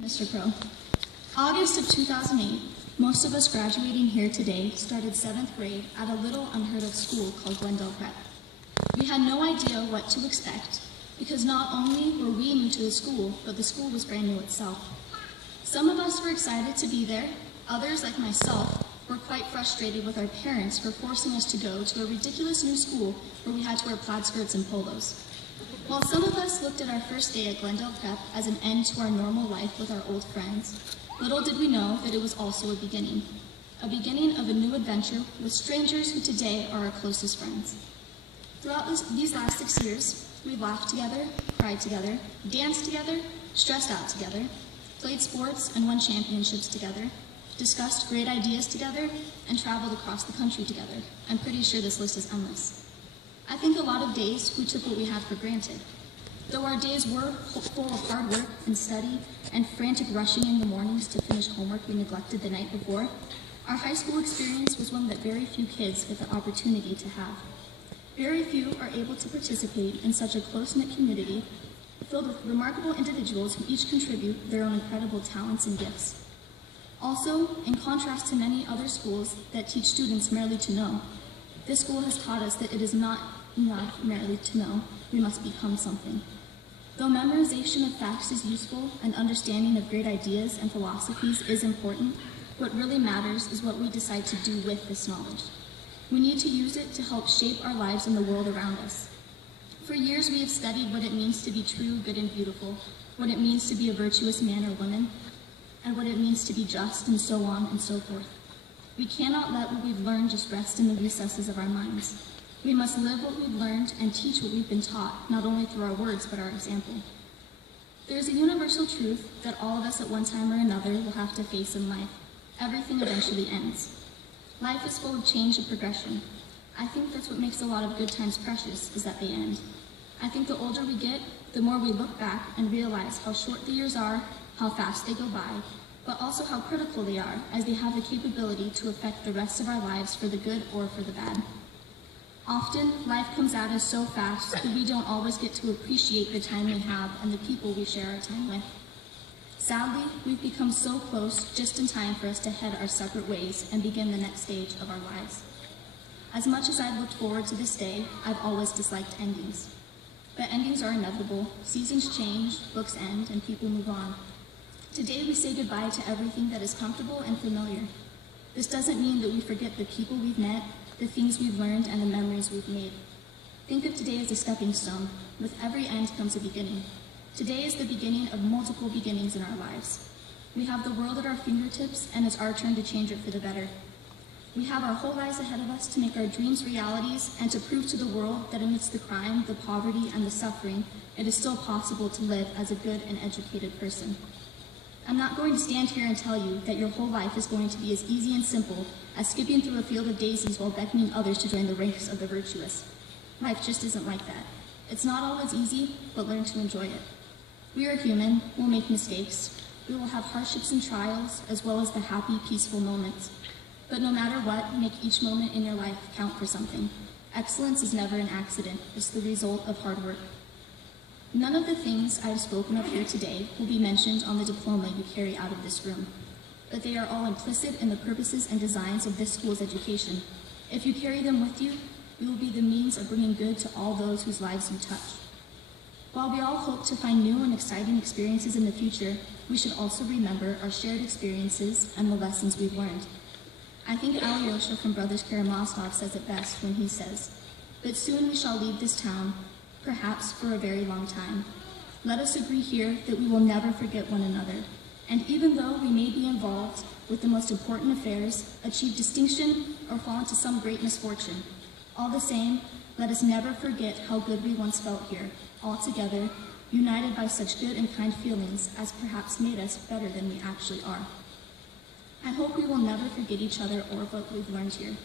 Mr. Crow. August of 2008, most of us graduating here today started 7th grade at a little unheard of school called Glendale Prep. We had no idea what to expect because not only were we new to the school, but the school was brand new itself. Some of us were excited to be there, others, like myself, were quite frustrated with our parents for forcing us to go to a ridiculous new school where we had to wear plaid skirts and polos. While some of us looked at our first day at Glendale Prep as an end to our normal life with our old friends, little did we know that it was also a beginning of a new adventure with strangers who today are our closest friends. Throughout these last 6 years, we've laughed together, cried together, danced together, stressed out together, played sports and won championships together, discussed great ideas together, and traveled across the country together. I'm pretty sure this list is endless. I think a lot of days we took what we had for granted. Though our days were full of hard work and study and frantic rushing in the mornings to finish homework we neglected the night before, our high school experience was one that very few kids get the opportunity to have. Very few are able to participate in such a close-knit community filled with remarkable individuals who each contribute their own incredible talents and gifts. Also, in contrast to many other schools that teach students merely to know, this school has taught us that it is not enough merely to know, we must become something. Though memorization of facts is useful and understanding of great ideas and philosophies is important, what really matters is what we decide to do with this knowledge. We need to use it to help shape our lives and the world around us. For years we have studied what it means to be true, good, and beautiful, what it means to be a virtuous man or woman, and what it means to be just, and so on and so forth. We cannot let what we've learned just rest in the recesses of our minds. We must live what we've learned and teach what we've been taught, not only through our words, but our example. There is a universal truth that all of us at one time or another will have to face in life. Everything eventually ends. Life is full of change and progression. I think that's what makes a lot of good times precious, is that they end. I think the older we get, the more we look back and realize how short the years are, how fast they go by, but also how critical they are, as they have the capability to affect the rest of our lives for the good or for the bad. Often, life comes at us so fast that we don't always get to appreciate the time we have and the people we share our time with. Sadly, we've become so close just in time for us to head our separate ways and begin the next stage of our lives. As much as I've looked forward to this day, I've always disliked endings. But endings are inevitable. Seasons change, books end, and people move on. Today we say goodbye to everything that is comfortable and familiar. This doesn't mean that we forget the people we've met, the things we've learned, and the memories we've made. Think of today as a stepping stone. With every end comes a beginning. Today is the beginning of multiple beginnings in our lives. We have the world at our fingertips, and it's our turn to change it for the better. We have our whole lives ahead of us to make our dreams realities and to prove to the world that amidst the crime, the poverty, and the suffering, it is still possible to live as a good and educated person. I'm not going to stand here and tell you that your whole life is going to be as easy and simple as skipping through a field of daisies while beckoning others to join the ranks of the virtuous. Life just isn't like that. It's not always easy, but learn to enjoy it. We are human, we'll make mistakes. We will have hardships and trials, as well as the happy, peaceful moments. But no matter what, make each moment in your life count for something. Excellence is never an accident, it's the result of hard work. None of the things I have spoken of here today will be mentioned on the diploma you carry out of this room, but they are all implicit in the purposes and designs of this school's education. If you carry them with you, you will be the means of bringing good to all those whose lives you touch. While we all hope to find new and exciting experiences in the future, we should also remember our shared experiences and the lessons we've learned. I think Alyosha from Brothers Karamazov says it best when he says, "But soon we shall leave this town, perhaps for a very long time. Let us agree here that we will never forget one another, and even though we may be involved with the most important affairs, achieve distinction, or fall into some great misfortune, all the same, let us never forget how good we once felt here, all together, united by such good and kind feelings as perhaps made us better than we actually are." I hope we will never forget each other or what we've learned here.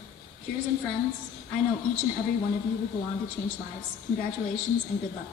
Peers and friends, I know each and every one of you will go on to change lives. Congratulations and good luck.